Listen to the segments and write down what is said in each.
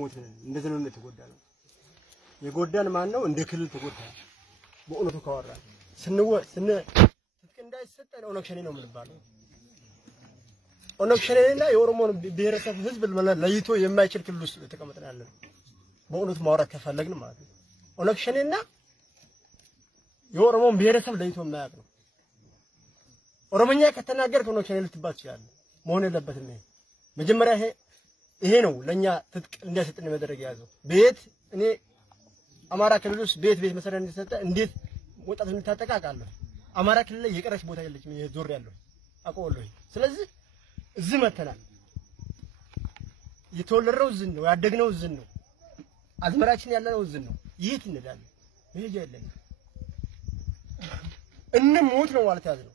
እንደዚህ ነው የተጎዳነው የጎዳን ማን ነው እንደ ክልል ተጎዳ በእውነቱ ካወራ ትጥቅ እንዳይሰጠን ኦነግ ሸኔ ነው የምንባለው ኦነግ ሸኔና የኦሮሞን ብሔረሰብ ህዝብ ለይቶ የማይችል ክልል ውስጥ ተቀምጠናል በእውነቱ ማውራት ከፈለግን ማለት ነው ኦነግ ሸኔና የኦሮሞን ብሔረሰብ ለይቶ የማያውቅ ነው ኦሮሞኛ ከተናገርክ ኦነግ ሸኔ ልትባል ይችላል መሆን የለበትም መጀመሪያ ይሄ ነው ለኛ ትጥቅ እንዲያሰጥን መደረግ ያዘው ቤት እኔ አማራ ክልል ውስጥ ቤት መሰረት እንዲሰጠ እንዴት ወጣት እንታጠቃቃለሁ አማራ ክልል ላይ የቀረች ቦታ የለችም ዞር ያለው አቆወለሁ ስለዚህ እዚህ መተናል የተወለደው እዚህ ነው ያደግነው እዚህ ነው አዝመራችን ያለነው እዚህ ነው ይሄት እንላለን መሄጃ የለንም እንሞት ነው ማለት ያዘው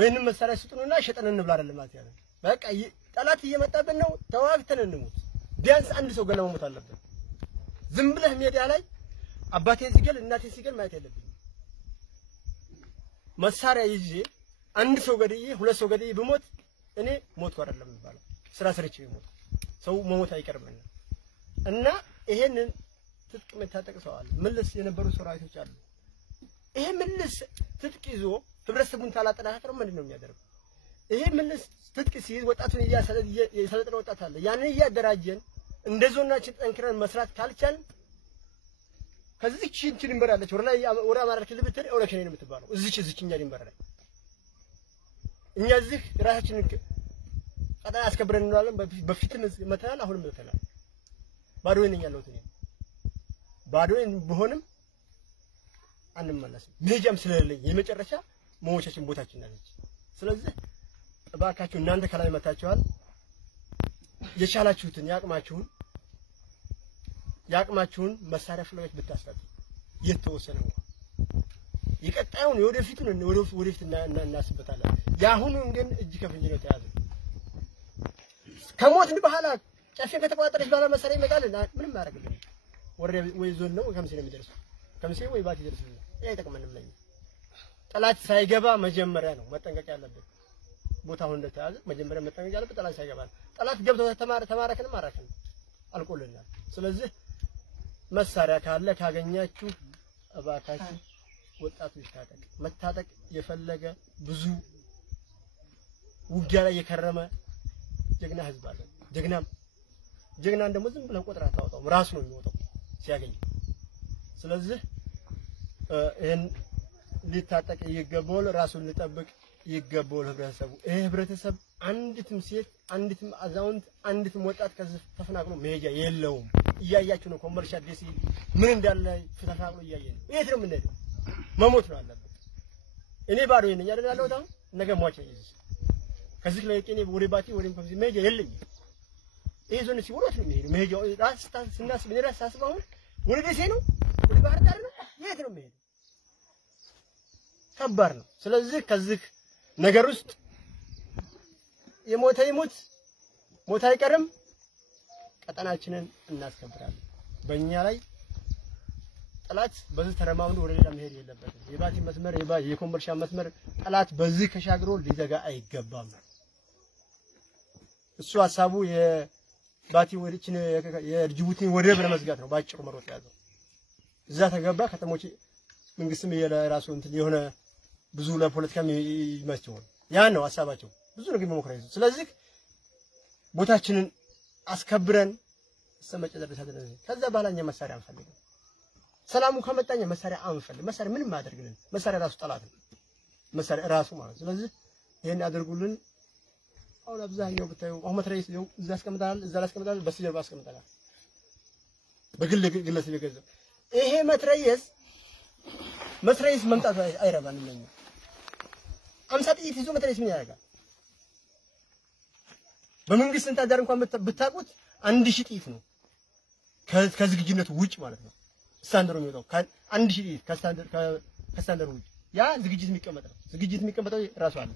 ወይንም መሳሪያ ስጡንና ሸጠን እንብላ አይደለም ማለት ያዘው በቃ ጠላት እየመጣብን ነው ተዋግተን እንሞት ቢያንስ አንድ ሰው ገና መሞት አለበት ዝም ብለህ ሜዳ ላይ አባቴን ሲገል እናቴን ሲገል ማየት የለብኝም መሳሪያ ይዤ አንድ ሰው ገድዬ ሁለት ሰው ገድዬ ብሞት እኔ ሞት አይደለም የሚባለው ስራ ሰርቼ ሞት ሰው መሞት አይቀርምና እና ይሄንን ትጥቅ መታጠቅ ሰው አለ ምልስ የነበሩ ሰራዊቶች አሉ ይሄ ምልስ ትጥቅ ይዞ ህብረተሰቡን ታላጠናከረው ምንድነው የሚያደርገው ይሄ ምልስ ትጥቅ ሲይዝ ወጣቱን እያሰለጠነ ወጣት አለ ያን እያደራጀን እንደ ዞናችን ጠንክረን መስራት ካልቻል ከዚህ ቺንቺን እንበራለች ወደ አማራ ክልል ብትል ኦነግ ሸኔ ነው የምትባለው እዚህኛ ድንበር ላይ እኛ እዚህ ራሳችንን ቀጣይ አስከብረን እንላለን በፊትም መተናል አሁንም መተናል ባዶዬን ያለው እኔ ባዶዬን በሆንም አንመለስም መሄጃም ስለሌለኝ የመጨረሻ መሞቻችን ቦታችን ናለች ስለዚህ እባካችሁ እናንተ ከላይ መታችኋል የቻላችሁትን ያቅማችሁን መሳሪያ ፍለጋች ብታስታጡ የተወሰነው የቀጣዩን የወደፊቱን ወደፊት እናስበታለን ያሁኑን ግን እጅ ከፍንጅ ነው ተያዘው ከሞትን በኋላ ጫፌን ከተቋጠረች በኋላ መሳሪያ ይመጣል ምንም ያደርግልኝ ወይ ዞን ነው ከምሴ ነው የሚደርሰው ከምሴ ወይ ባቲ ይደርሰው አይጠቅመንም ለኛ ጠላት ሳይገባ መጀመሪያ ነው መጠንቀቅ ያለበት ቦታው እንደተያዘ መጀመሪያ መጠንቀቅ ያለበት ጠላት ሳይገባ ጠላት ገብቶ ተማረከን ማራከን አልቆልናል ስለዚህ መሳሪያ ካለ ካገኛችሁ እባካችሁ ወጣቶች መታጠቅ የፈለገ ብዙ ውጊያ ላይ የከረመ ጀግና ህዝብ አለ ጀግናን ደግሞ ዝም ብለው ቆጥራ ታውጣው ራስ ነው የሚወጣው ሲያገኝ ስለዚህ ይሄን ሊታጠቅ ይገባል ራሱን ሊጠብቅ ይገባል ህብረተሰቡ ይሄ ህብረተሰብ አንዲትም ሴት አንዲትም አዛውንት አንዲትም ወጣት ከዚህ ተፈናቅሎ መሄጃ የለውም እያያችሁ ነው ኮመርሻል ዲሲ ምን እንዳለ ተፈናቅሎ እያየን ነው የት ነው የምንሄደው መሞት ነው አለበት እኔ ባዶ ነኝ አይደል ያለው ታው ነገ ሟች ነኝ ከዚህ ላይ እኔ ወደ ባቲ ወደ ኮምዚ መሄጃ የለኝም ይሄ ዞን ሲወራት ነው የሚሄደው መሄጃው ራስ ስናስብ እኔ ራስ ሳስበው ወደ ደሴ ነው ወደ ባህር ዳር ነው የት ነው የሚሄደው ከባድ ነው ስለዚህ ከዚህ ነገር ውስጥ የሞተ ይሙት ሞት አይቀርም ቀጠናችንን እናስከብራለን በእኛ ላይ ጠላት በዚህ ተረማምዶ ወደ ሌላ መሄድ የለበትም የባቲ መስመር የኮምቦልቻ መስመር ጠላት በዚህ ከሻግሮ ሊዘጋ አይገባም እሱ ሐሳቡ የባቲ ወዲችን የጅቡቲን ወደብ ለመዝጋት ነው ባጭሩ መሮጥ ያዘው እዛ ተገባ ከተሞች መንግስትም የራሱ እንትን የሆነ ብዙ ለፖለቲካም ይመስጫው ያን ነው ሐሳባቸው ብዙ ነገር ሞክረው ስለዚህ ቦታችንን አስከብረን ሰመጨደረሰ ከዛ በኋላኛ መሳሪያ አንፈልግም ሰላሙ ከመጣኛ መሳሪያ አንፈልግ መሳሪያ ምንም ማድረግልን መሳሪያ ራሱ ጠላት ነው መሳሪያ ራሱ ማለት ስለዚህ ይሄን ያደርጉልን አሁን አብዛኛው ብታዩ አህመድ ረይስ ነው እዛ አስቀምጣል እዛ አስቀምጣል በስጀርባ አስቀምጣል በግለሰብ የገዛው ይሄ መትረየስ መምጣት አይረባንም ለኛ 50 ጥይት ይዞ መትረየስ ምን ያደርጋል በመንግስት እንታዳር እንኳን ብታቁት 1000 ጥይት ነው ከዝግጅነቱ ውጭ ማለት ነው ስታንደር ነው የሚወጣው 1000 ጥይት ከስታንደር ውጭ ያ ዝግጅት የሚቀመጠው ራሱ አለ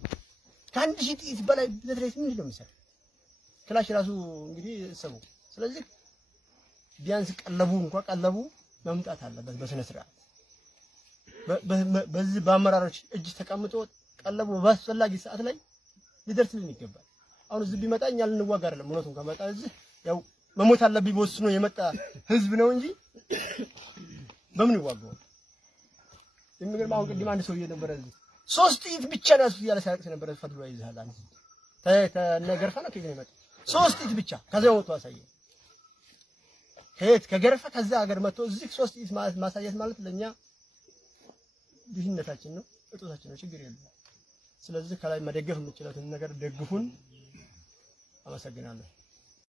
ከ1000 ጥይት በላይ መትረየስ ምን ነው የሚሰራው ክላሽ ራሱ እንግዲህ ሰው ስለዚህ ቢያንስ ቀለቡ መምጣት አለበት በስነ ስርዓት በዚህ በአመራሮች እጅ ተቀምጦ ቀለቡ በአስፈላጊ ሰዓት ላይ ሊደርስልን ይገባል አሁን እዚህ ቢመጣ እኛ ልንዋጋ አይደለም ሞቱን ከመጣ እዚህ ያው መሞት አለብኝ ወስኖ የመጣ ህዝብ ነው እንጂ በምን ይዋጋው? የሚገርም አሁን ቅድም አንድ ሰውዬ ነበር እዚህ 3 ጥይት ብቻ ነው ያሱት ያለ ሲያለቅስ ነበር። ፈድሎ ይዛል አንተ ተነገርፋ ነው ከየት ነው የመጣው? 3 ጥይት ብቻ ከዛ ወጥቶ አሳየ። ከየት ከገርፋ ከዛ ሀገር መጥቶ እዚህ 3 ጥይት ማሳየት ማለት ለኛ ድህነታችን ነው፣ እጦታችን ነው፣ ችግር የለም። ስለዚህ ከላይ መደገፍ የምችሉትን ነገር ደግፉን። አመሰግናለሁ።